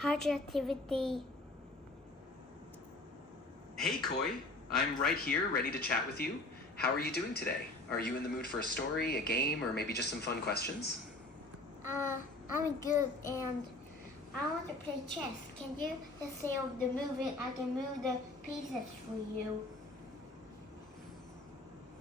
Hi, ChaGPT. Hey Koi, I'm right here ready to chat with you. How are you doing today? Are you in the mood for a story, a game, or maybe just some fun questions? I'm good and I want to play chess. Can you just say of the move and I can move the pieces for you?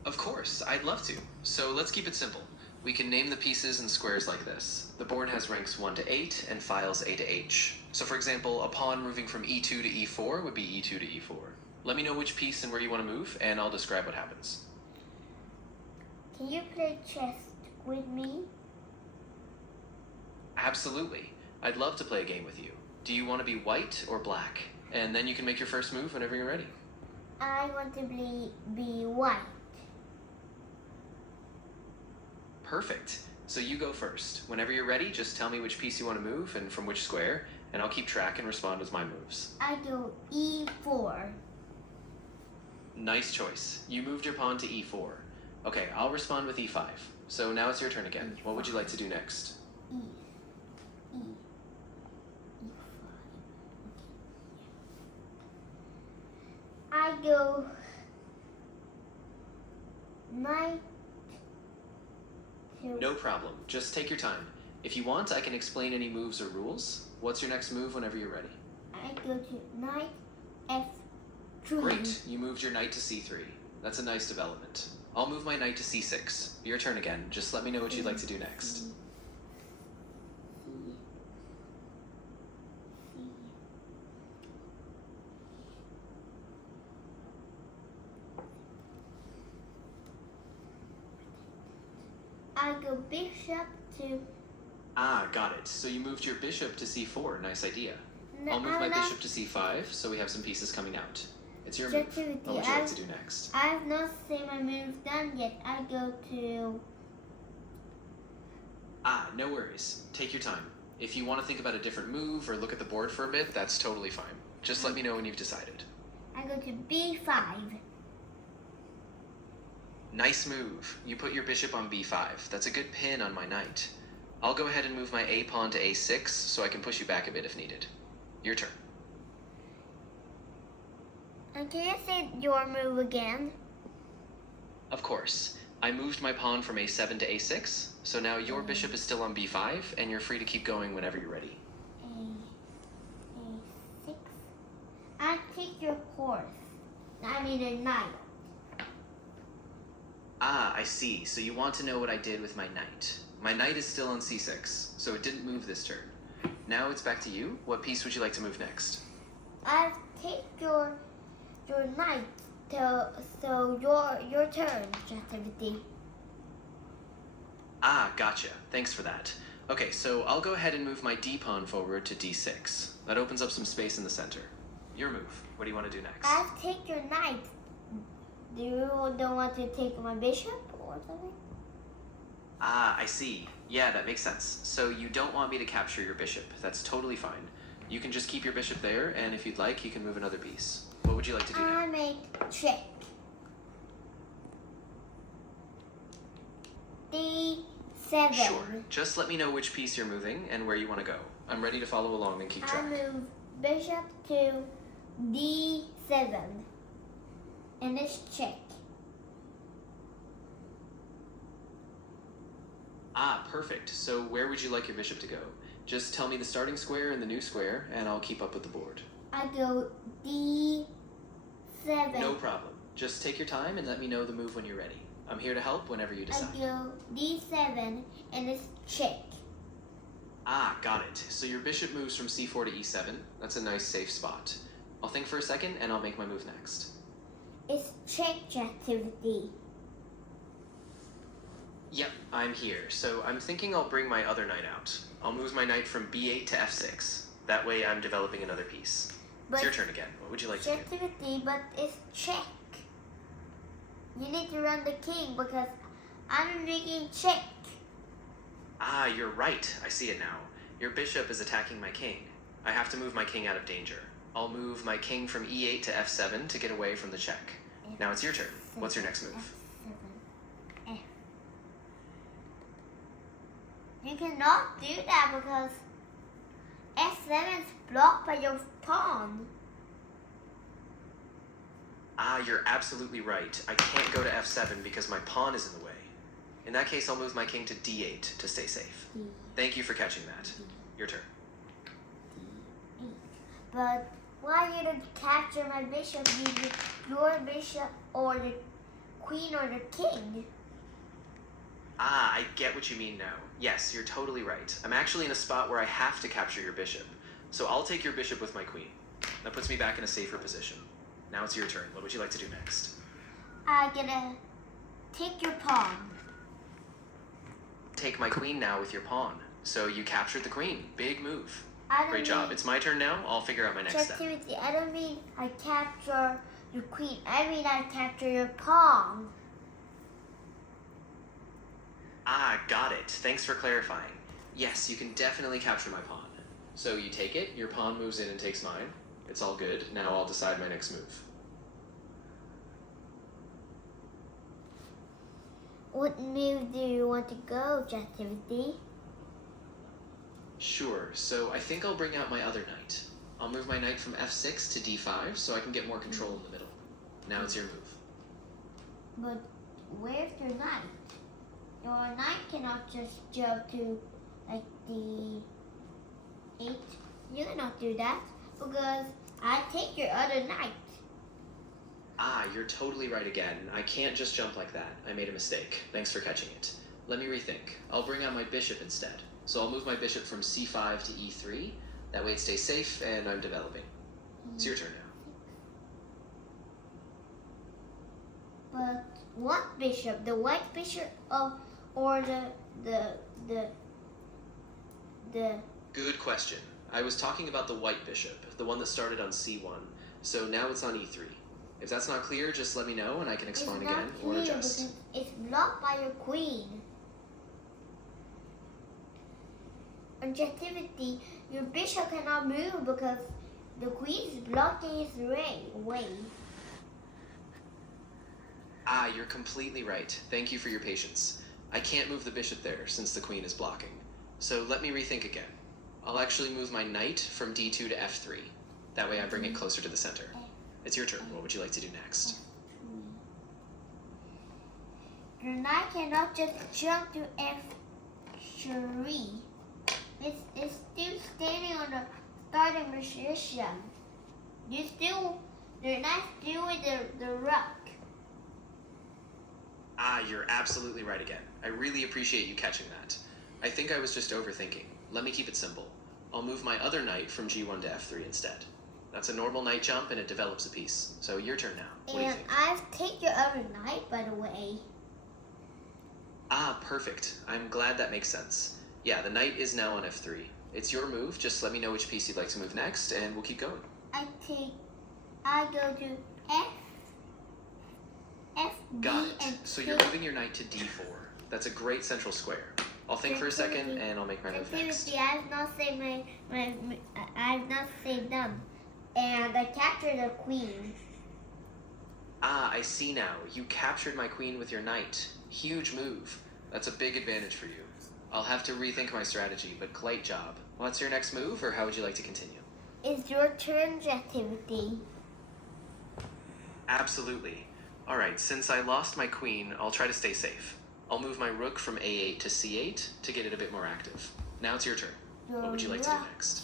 Of course, I'd love to. So let's keep it simple. We can name the pieces in squares like this. The board has ranks 1 to 8 and files A to H. So for example, a pawn moving from E2 to E4 would be E2 to E4. Let me know which piece and where you want to move, and I'll describe what happens. Can you play chess with me? Absolutely. I'd love to play a game with you. Do you want to be white or black? And then you can make your first move whenever you're ready. I want to be white. Perfect. So you go first. Whenever you're ready, just tell me which piece you want to move and from which square, and I'll keep track and respond with my moves. I go E4. Nice choice. You moved your pawn to E4. Okay, I'll respond with E5. So now it's your turn again. What would you like to do next? E. E. E5. I go knight to... No problem. Just take your time. If you want, I can explain any moves or rules. What's your next move whenever you're ready? I go to knight F3. Great. You moved your knight to C3. That's a nice development. I'll move my knight to C6. Your turn again. Just let me know what you'd like to do next. I go bishop to... Ah, got it. So you moved your bishop to C4. Nice idea. No, I'll move my bishop to C5, so we have some pieces coming out. It's your move. What would you like to do next? I have not seen my moves done yet. I go to... Ah, no worries. Take your time. If you want to think about a different move or look at the board for a bit, that's totally fine. Just let me know when you've decided. I go to B5. Nice move. You put your bishop on B5. That's a good pin on my knight. I'll go ahead and move my A pawn to A6 so I can push you back a bit if needed. Your turn. And can you say your move again? Of course. I moved my pawn from A7 to A6, so now your bishop is still on B5, and you're free to keep going whenever you're ready. A6. I take your horse. I mean a knight. Ah, I see. So you want to know what I did with my knight. My knight is still on C6, so it didn't move this turn. Now it's back to you. What piece would you like to move next? I take your knight. So your turn, ChatGPT. Ah, gotcha. Thanks for that. Okay, so I'll go ahead and move my D pawn forward to D6. That opens up some space in the center. Your move. What do you want to do next? I take your knight. Do you don't want to take my bishop or something? Ah, I see. Yeah, that makes sense. So you don't want me to capture your bishop. That's totally fine. You can just keep your bishop there, and if you'd like, you can move another piece. What would you like to do now? I make check. D7. Sure. Just let me know which piece you're moving and where you want to go. I'm ready to follow along and keep track. I move bishop to D7. And it's check. Ah, perfect. So where would you like your bishop to go? Just tell me the starting square and the new square, and I'll keep up with the board. I go D7. No problem. Just take your time and let me know the move when you're ready. I'm here to help whenever you decide. I go D7 and it's check. Ah, got it. So your bishop moves from C4 to E7. That's a nice safe spot. I'll think for a second and I'll make my move next. It's check, ChatGPT. Yep, I'm here. So I'm thinking I'll bring my other knight out. I'll move my knight from B8 to F6. That way I'm developing another piece. It's your turn again. What would you like to do? ChatGPT, but it's check. You need to run the king because I'm making check. Ah, you're right. I see it now. Your bishop is attacking my king. I have to move my king out of danger. I'll move my king from E8 to F7 to get away from the check. Now it's your turn. What's your next move? F7. F. You cannot do that because f7 is blocked by your pawn. Ah, you're absolutely right. I can't go to f7 because my pawn is in the way. In that case, I'll move my king to d8 to stay safe. Thank you for catching that. Your turn. D8. But why you don't capture my bishop using your bishop or the queen or the king? Ah, I get what you mean now. Yes, you're totally right. I'm actually in a spot where I have to capture your bishop. So I'll take your bishop with my queen. That puts me back in a safer position. Now it's your turn. What would you like to do next? I'm gonna take your pawn. Take my queen now with your pawn. So you captured the queen. Big move. I don't Great job. mean It's my turn now. I'll figure out my next step. ChaGPT, I don't mean I capture your queen. I mean I capture your pawn. Ah, got it. Thanks for clarifying. Yes, you can definitely capture my pawn. So you take it, your pawn moves in and takes mine. It's all good. Now I'll decide my next move. What move do you want to go, ChaGPT? Sure, so I think I'll bring out my other knight. I'll move my knight from f6 to d5 so I can get more control in the middle. Now it's your move. But where's your knight? Your knight cannot just jump to like the 8. You cannot do that because I take your other knight. Ah, you're totally right again. I can't just jump like that. I made a mistake. Thanks for catching it. Let me rethink. I'll bring out my bishop instead. So I'll move my bishop from c5 to e3. That way it stays safe and I'm developing. It's your turn now. But what bishop? The white bishop or the Good question. I was talking about the white bishop, the one that started on c1. So now it's on e3. If that's not clear, just let me know and I can explain it's again not or clear adjust. because it's blocked by your queen. Objectivity, your bishop cannot move because the queen is blocking his way. Ah, you're completely right. Thank you for your patience. I can't move the bishop there since the queen is blocking. So let me rethink again. I'll actually move my knight from d2 to f3. That way I bring it closer to the center. It's your turn. What would you like to do next? Your knight cannot just jump to f3. It's still standing on the starting position. Your knight's still with the rook. Ah, you're absolutely right again. I really appreciate you catching that. I think I was just overthinking. Let me keep it simple. I'll move my other knight from g1 to f3 instead. That's a normal knight jump and it develops a piece. So your turn now. What do you And think? I've taken your other knight, by the way. Ah, perfect. I'm glad that makes sense. Yeah, the knight is now on f3. It's your move. Just let me know which piece you'd like to move next and we'll keep going. I go to F, Got D, it. and So you're take moving your knight to d4. That's a great central square. I'll think for a second and I'll make my move next. activity. I've not saved I've not saved them, and I captured the queen. Ah, I see now. You captured my queen with your knight. Huge move. That's a big advantage for you. I'll have to rethink my strategy, but great job. What's your next move, or how would you like to continue? It's your turn, activity. Absolutely. All right, since I lost my queen, I'll try to stay safe. I'll move my rook from a8 to c8 to get it a bit more active. Now it's your turn. What would you like to do next?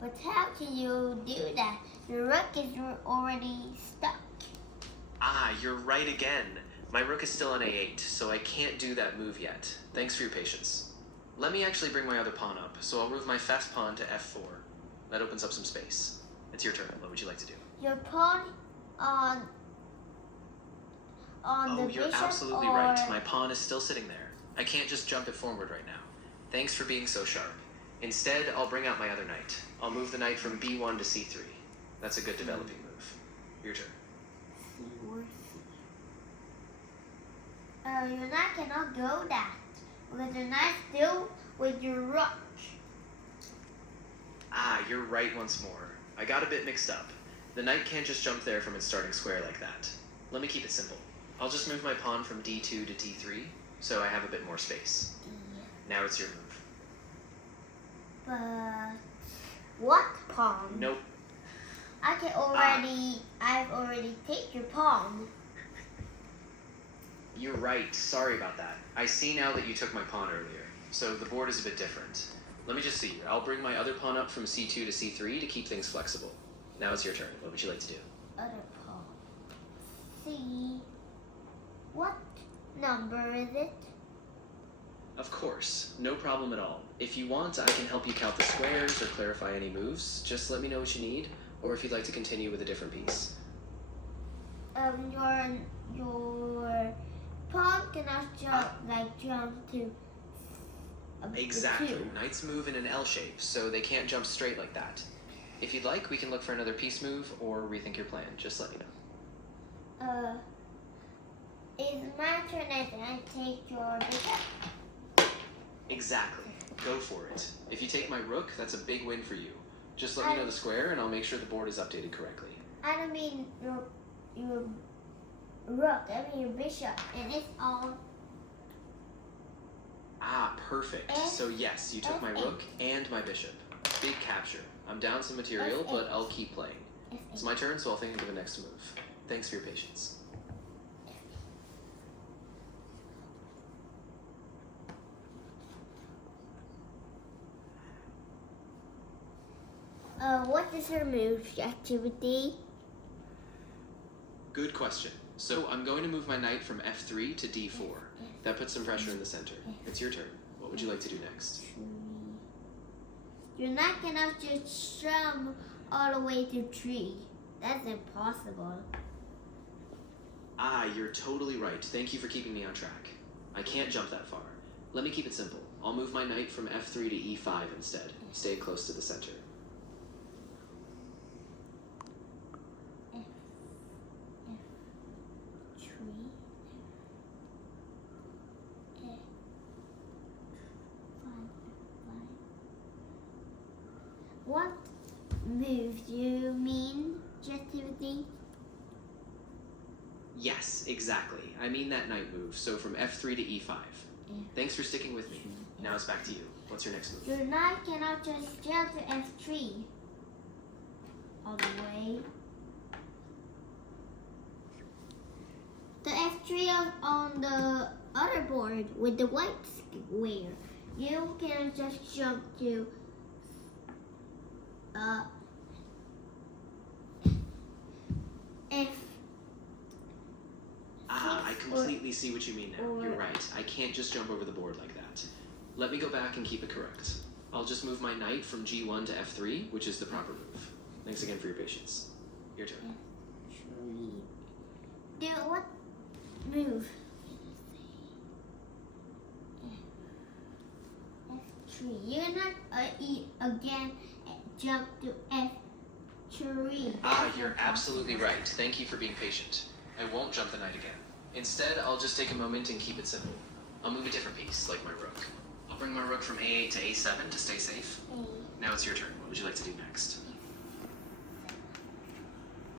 But how can you do that? Your rook is already stuck. Ah, you're right again. My rook is still on a8, so I can't do that move yet. Thanks for your patience. Let me actually bring my other pawn up, so I'll move my fast pawn to f4. That opens up some space. It's your turn. What would you like to do? Your pawn on the Oh, bishop you're absolutely or right. My pawn is still sitting there. I can't just jump it forward right now. Thanks for being so sharp. Instead, I'll bring out my other knight. I'll move the knight from b1 to c3. That's a good developing move. Your turn. your knight cannot go that because your knight's still with your rook. Ah, you're right once more. I got a bit mixed up. The knight can't just jump there from its starting square like that. Let me keep it simple. I'll just move my pawn from d2 to d3, so I have a bit more space. Now it's your move. But what pawn? Nope. I've already taken your pawn. You're right. Sorry about that. I see now that you took my pawn earlier, so the board is a bit different. Let me just see. I'll bring my other pawn up from c2 to c3 to keep things flexible. Now it's your turn. What would you like to do? Other pawn. See. What number is it? Of course. No problem at all. If you want, I can help you count the squares or clarify any moves. Just let me know what you need, or if you'd like to continue with a different piece. Your pawn cannot jump to Exactly. the 2. Knights move in an L shape, so they can't jump straight like that. If you'd like, we can look for another piece move or rethink your plan. Just let me know. It's my turn and I take your bishop. Exactly. Go for it. If you take my rook, that's a big win for you. Just let me know the square and I'll make sure the board is updated correctly. I don't mean your rook, I mean your bishop, and it's all. Ah, perfect. So yes, you took my rook and my bishop. Big capture. I'm down some material, but I'll keep playing. It's my turn, so I'll think of the next move. Thanks for your patience. What is your move, ChaGPT? Good question. So I'm going to move my knight from f3 to d4. That puts some pressure in the center. It's your turn. What would you like to do next? Your knight cannot just jump all the way to 3. That's impossible. Ah, you're totally right. Thank you for keeping me on track. I can't jump that far. Let me keep it simple. I'll move my knight from f3 to e5 instead. Stay close to the center. What move do you mean, ChaGPT? Yes, exactly. I mean that knight move, so from f3 to e5. Thanks for sticking with me. Now it's back to you. What's your next move? Your knight cannot just jump to f3 all the way. The f3 on the other board with the white square. You can just jump to I completely see what you mean now. You're right. I can't just jump over the board like that. Let me go back and keep it correct. I'll just move my knight from g1 to f3, which is the proper move. Thanks again for your patience. Your turn. Do what move? F3. You're not again jump to f3. You're absolutely right. Thank you for being patient. I won't jump the knight again. Instead, I'll just take a moment and keep it simple. I'll move a different piece, like my rook. I'll bring my rook from a8 to a7 to stay safe. Now it's your turn. What would you like to do next?